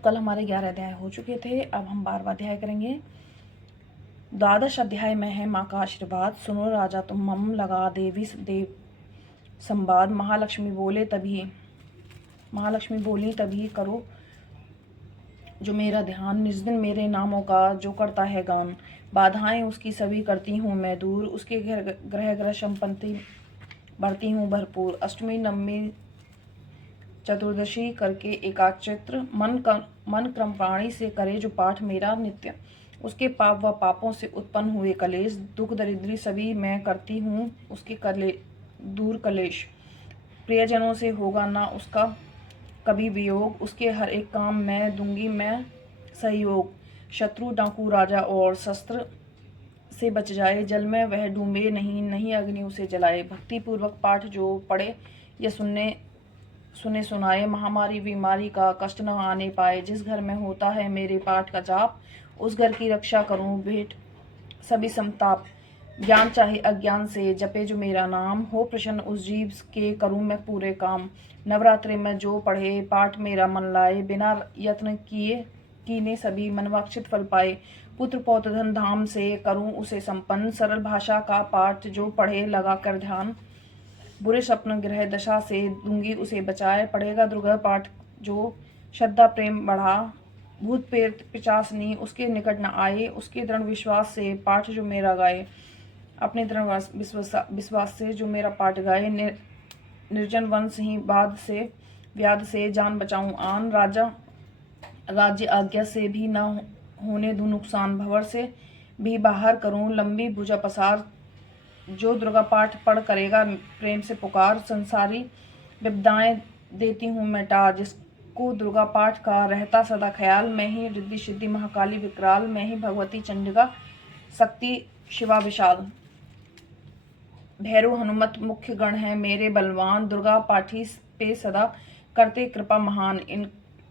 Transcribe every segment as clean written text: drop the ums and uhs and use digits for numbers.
तो कल हमारे 11 अध्याय हो चुके थे, अब हम 12वां अध्याय करेंगे। 12 अध्याय में है माँ का आशीर्वाद। सुनो राजा तुम मम लगा देवी देव संवाद। महालक्ष्मी बोली तभी करो जो मेरा ध्यान। निज दिन मेरे नामों का जो करता है गान। बाधाएं उसकी सभी करती हूँ मैं दूर। उसके ग्रह संपत्ति बढ़ती हूँ भरपूर। अष्टमी नवमी चतुर्दशी करके एकाचित्र मन क्रम प्राणी से करे जो पाठ मेरा नित्य। उसके पाप व पापों से उत्पन्न हुए कलेश दुख दरिद्री सभी मैं करती हूँ उसके दूर कलेश। प्रियजनों से होगा ना उसका कभी वियोग। उसके हर एक काम मैं दूंगी मैं सहयोग। शत्रु डाकू राजा और शस्त्र से बच जाए। जल में वह डूबे नहीं अग्नि उसे जलाए। भक्ति पूर्वक पाठ जो पढ़े या सुने सुनाए। महामारी बीमारी का कष्ट न आने पाए। जिस घर में होता है मेरे पाठ का जाप उस घर की रक्षा करूं भेंट सभी संताप। ज्ञान चाहे अज्ञान से जपे जो मेरा नाम। हो प्रसन्न उस जीव के करूं मैं पूरे काम। नवरात्रि में जो पढ़े पाठ मेरा मन लाए। बिना यत्न कीने सभी मनवांछित फल पाए। पुत्र पौत्र धन धाम से करूं उसे संपन्न। सरल भाषा का पाठ जो पढ़े लगा कर ध्यान। बुरे स्वप्न ग्रह दशा से दूंगी उसे बचाए। पढ़ेगा दुर्गा पाठ जो श्रद्धा प्रेम बढ़ा। भूत प्रेत पिशाचनी उसके निकट न आए। उसके दृढ़ विश्वास से पाठ जो मेरा गाए। अपने दृढ़ विश्वास से जो मेरा पाठ गाए। निर्जन वन सिंह व्याध से जान बचाऊं आन। राज्य आज्ञा से भी न होने दूं नुकसान। भंवर से भी बाहर करूं लंबी भुजा पसार। जो दुर्गा पाठ पढ़ करेगा प्रेम से पुकार। संसारी विपदाएं देती हूँ मैं टार। जिसको दुर्गा पाठ का रहता सदा ख्याल। मैं ही रिद्धि सिद्धि महाकाली विकराल। मैं ही भगवती चंडिका शक्ति शिवा विशाल। भैरव हनुमत मुख्य गण है मेरे बलवान। दुर्गा पाठी पे सदा करते कृपा महान।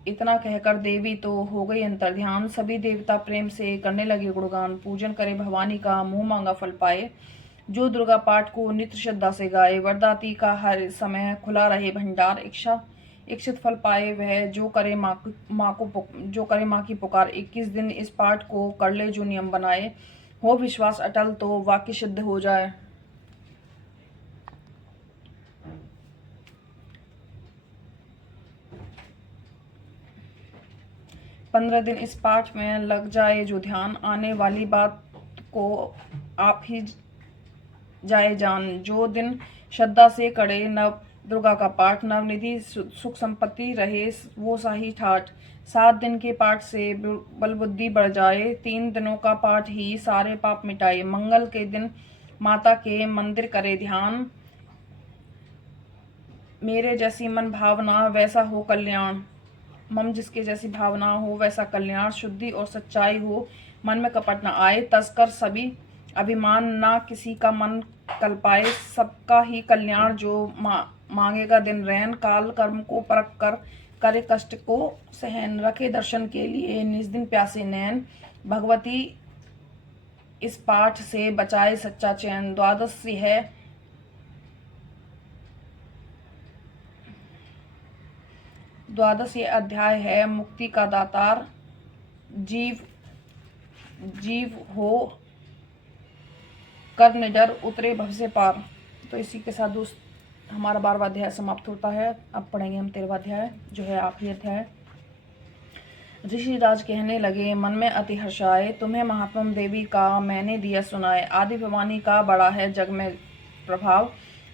इतना कहकर देवी तो हो गई अंतर्ध्यान। सभी देवता प्रेम से करने लगे गुणगान। पूजन करे भवानी का मुंह मांगा फल पाए। जो दुर्गा पाठ को नित्य श्रद्धा से गाए। वरदाती का हर समय खुला रहे भंडार। इच्छित फल पाए वह जो करे माँ की पुकार। 21 दिन इस पाठ को कर ले जो नियम बनाए। हो विश्वास अटल तो वाक्य सिद्ध हो जाए। 15 दिन इस पाठ में लग जाए जो ध्यान। आने वाली बात को आप ही जाए जान। जो दिन श्रद्धा से करे नव दुर्गा का पाठ। नवनिधि सुख संपत्ति रहे वो साही ठाठ। 7 दिन के पाठ से बल बुद्धि बढ़ जाए। 3 दिनों का पाठ ही सारे पाप मिटाए। मंगल के दिन माता के मंदिर करे ध्यान। मेरे जैसी मन भावना वैसा हो कल्याण। मम जिसके जैसी भावना हो वैसा कल्याण। शुद्धि और सच्चाई हो मन में कपट न आए। तस्कर सभी अभिमान ना किसी का मन कल पाए। सबका ही कल्याण जो मांगेगा दिन रैन। काल कर्म को परख कर करे कष्ट को सहन। रखे दर्शन के लिए निज दिन प्यासे नैन। भगवती इस पाठ से बचाए सच्चा चैन। द्वादश ये अध्याय है मुक्ति का दातार। जीव हो कर निडर उतरे भव से पार। तो इसी के साथ दोस्त हमारा 12वां अध्याय समाप्त होता है। अब पढ़ेंगे हम 13वां अध्याय जो है आखिरी अध्याय। ऋषिराज कहने लगे मन में अति हर्षाए। तुम्हें महात्मा देवी का मैंने दिया सुनाए। आदि भवानी का बड़ा है जग में प्रभाव।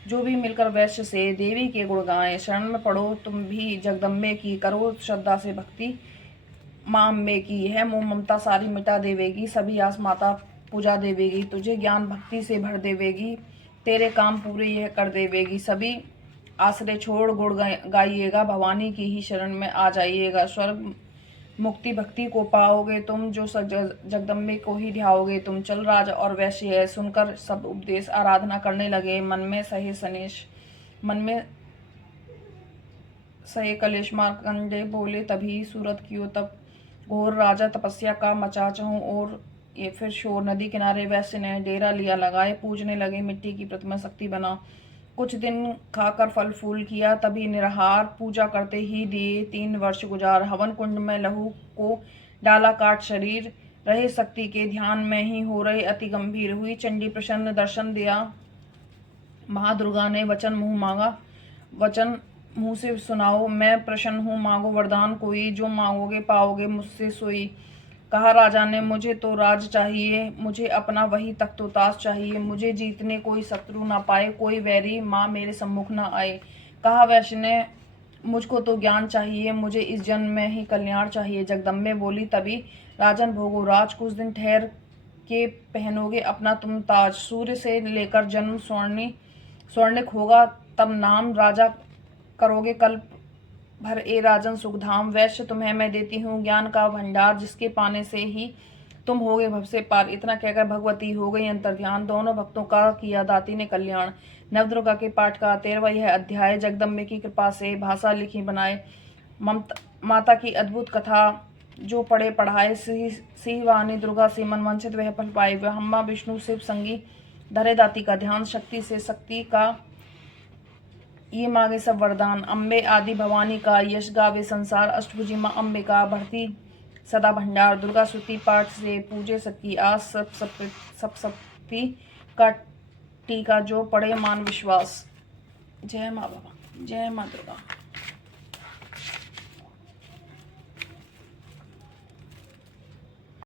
जो भी मिलकर वैश्य से देवी के गुण गाएं। शरण में पढ़ो तुम भी जगदम्बे की। करो श्रद्धा से भक्ति माँ अम्बे की। है मोह ममता सारी मिटा देवेगी। सभी आस माता पूजा देवेगी। तुझे ज्ञान भक्ति से भर देवेगी। तेरे काम पूरे यह कर देवेगी। सभी आश्रय छोड़ गुण गाइएगा। भवानी की ही शरण में आ जाइएगा। स्वर्ग मुक्ति भक्ति को पाओगे तुम। जो जगदम्बे को ही ध्याओगे तुम। चल राज और वैश्य है सुनकर सब उपदेश। आराधना करने लगे मन में सहे कलेश। मार्कंडे बोले तभी सूरत कियो तब घोर। राजा तपस्या का मचा चहु और ये फिर शोर। नदी किनारे वैश्य ने डेरा लिया लगाए। पूजने लगे मिट्टी की प्रतिमा शक्ति बना। कुछ दिन खाकर फल फूल किया, तभी निराहार पूजा करते ही दिए 3 वर्ष गुजार। हवन कुंड में लहू को डाला काट, शरीर रहे शक्ति के ध्यान में ही हो रहे अति गंभीर। हुई चंडी प्रसन्न, दर्शन दिया महादुर्गा ने, वचन मुँह मांगा, वचन मुँह से सुनाओ, मैं प्रसन्न हूँ, मांगो वरदान कोई, जो मांगोगे पाओगे मुझसे सोई। कहा राजा ने, मुझे तो राज चाहिए, मुझे अपना वही तख्तोताज चाहिए, मुझे जीतने कोई शत्रु ना पाए, कोई वैरी माँ मेरे सम्मुख ना आए। कहा वैश्य ने, मुझको तो ज्ञान चाहिए, मुझे इस जन्म में ही कल्याण चाहिए। जगदम्बे बोली, तभी राजन भोगो राज, कुछ दिन ठहर के पहनोगे अपना तुम ताज। सूर्य से लेकर जन्म स्वर्णिक होगा, तब नाम राजा करोगे कल्प भर ए राजन सुखधाम। वैश्य तुम्हें मैं देती हूँ ज्ञान का भंडार, जिसके पाने से ही तुम होगे भव से पार। इतना कहकर भगवती हो गई अंतर्ध्यान, दोनों भक्तों का किया दाती ने कल्याण। नवदुर्गा के पाठ का 13वां यह अध्याय। जगदम्बे की कृपा से भाषा लिखी बनाए, माता की अद्भुत कथा जो पढ़े पढ़ाए। सिंह वाहिनी दुर्गा से मन वंचित वह फल पाए। ब्रह्मा विष्णु शिव संगी धरे दाती का ध्यान, शक्ति से शक्ति का ये मांगे सब वरदान। अम्बे आदि भवानी का यश गावे संसार, अष्टभुजी माँ अम्बे का बढ़ती सदा भंडार। दुर्गा स्तुति पाठ से पूजे सबकी आस, सब शक्ति का टीका जो पढ़े मान विश्वास। जय माँ बाबा, जय माँ दुर्गा।